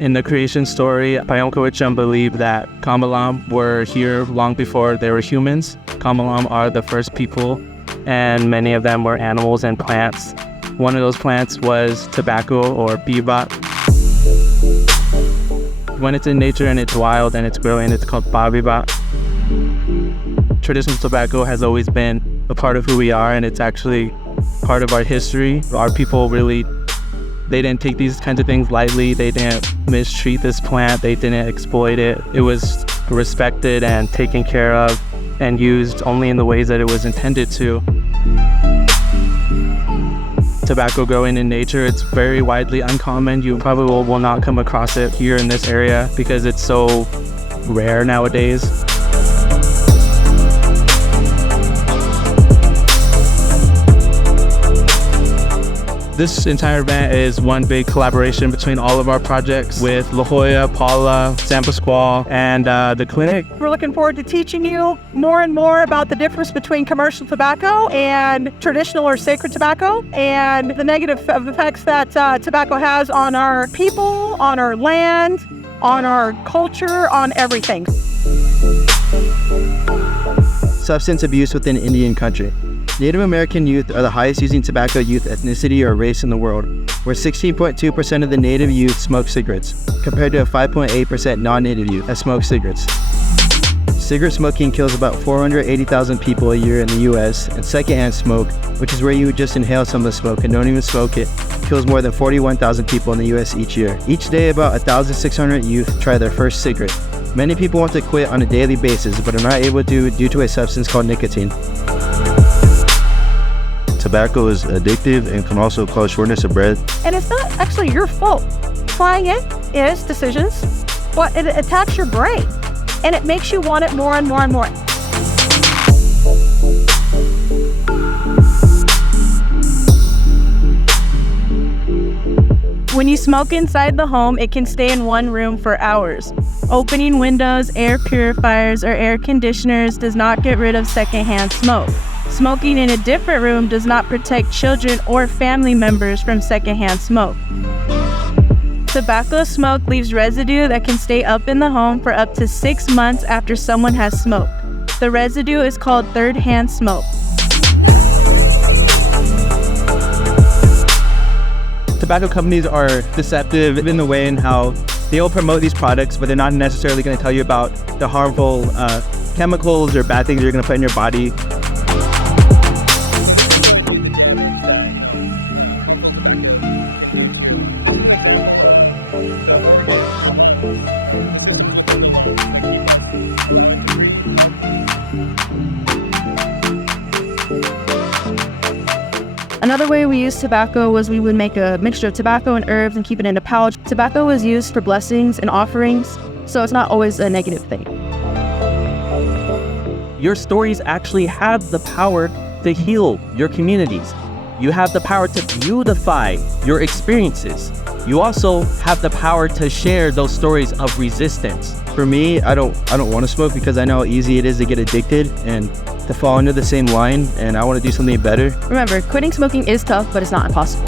In the creation story, Payamkawitcham believed that Kamalam were here long before they were humans. Kamalam are the first people, and many of them were animals and plants. One of those plants was tobacco or bibat. When it's in nature and it's wild and it's growing, it's called babibat. Traditional tobacco has always been a part of who we are, and it's actually part of our history. Our people they didn't take these kinds of things lightly. They didn't mistreat this plant. They didn't exploit it. It was respected and taken care of and used only in the ways that it was intended to. Tobacco growing in nature, it's very widely uncommon. You probably will not come across it here in this area because it's so rare nowadays. This entire event is one big collaboration between all of our projects with La Jolla, Paula, San Pasqual, and the clinic. We're looking forward to teaching you more and more about the difference between commercial tobacco and traditional or sacred tobacco, and the negative effects that tobacco has on our people, on our land, on our culture, on everything. Substance abuse within Indian country. Native American youth are the highest using tobacco youth ethnicity or race in the world, where 16.2% of the native youth smoke cigarettes, compared to a 5.8% non-native youth that smoke cigarettes. Cigarette smoking kills about 480,000 people a year in the US, and secondhand smoke, which is where you would just inhale some of the smoke and don't even smoke it, kills more than 41,000 people in the US each year. Each day, about 1,600 youth try their first cigarette. Many people want to quit on a daily basis, but are not able to due to a substance called nicotine. Tobacco is addictive and can also cause shortness of breath. And it's not actually your fault. Trying it is decisions, but it attacks your brain, and it makes you want it more and more and more. When you smoke inside the home, it can stay in one room for hours. Opening windows, air purifiers, or air conditioners does not get rid of secondhand smoke. Smoking in a different room does not protect children or family members from secondhand smoke. Tobacco smoke leaves residue that can stay up in the home for up to 6 months after someone has smoked. The residue is called third-hand smoke. No vaping! Tobacco companies are deceptive in the way in how they'll promote these products, but they're not necessarily going to tell you about the harmful chemicals or bad things you're going to put in your body. So this is showing you the damage that harmful tobacco can do to your lungs. This is an example of the organs, your lungs, the systems within the lungs that keep us allowing to breathe healthy. Another way we used tobacco was we would make a mixture of tobacco and herbs and keep it in a pouch. Tobacco was used for blessings and offerings, so it's not always a negative thing. Your stories actually have the power to heal your communities. You have the power to beautify your experiences. You also have the power to share those stories of resistance. For me, I don't want to smoke because I know how easy it is to get addicted and to fall into the same line, and I want to do something better. Remember, quitting smoking is tough, but it's not impossible.